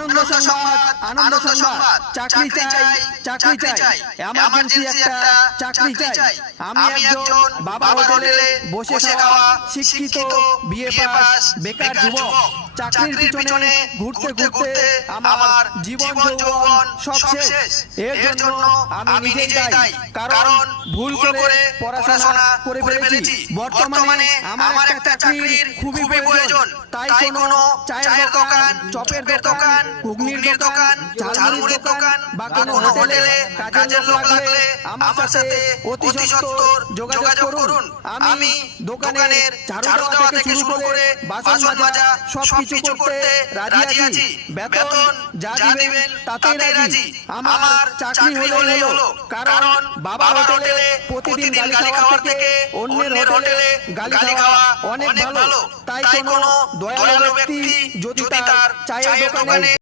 আনন্দ সংবাদ, আনন্দ সংবাদ। চাকরি চাই, চাকরি চাই, এমার্জেন্সি একটা চাকরি চাই। আমি একজন বাবা হোটেলে বসে খাওয়া শিক্ষিত বিএ পাস বেকার যুবক। চাকরির পিছনে ঘুরতে ঘুরতে আমার জীবন যৌবন সব শেষ। এর জন্য আমি নিজেই দায়ী, কারণ ভুল করে পড়াশোনা করে ফেলেছি। বর্তমানে আমার একটা চাকরির খুবই প্রয়োজন। তাই কোনো চায়ের দোকান, চপের দোকান, ঘুগনির দোকান, ঝালমুড়ির দোকান বা কোনো হোটেলে কাজের লোক লাগলে আমার সাথে অতি সত্বর যোগাযোগ করুন। আমি দোকানের ঝাড়ু দেওয়া থেকে শুরু করে বাসন মাজা সবকিছু করতে রাজি আছি। বেতন যা দিবেন তাতেই রাজি। আমার চাকরি হলেই হলো, কারণ বাবা হোটেলে প্রতিদিন গালি খাওয়ার থেকে অন্যের হোটেলে গালি খাওয়া অনেক ভালো। তাই কোনো দয়ালু ব্যক্তি যদি তার চায়ের দোকানে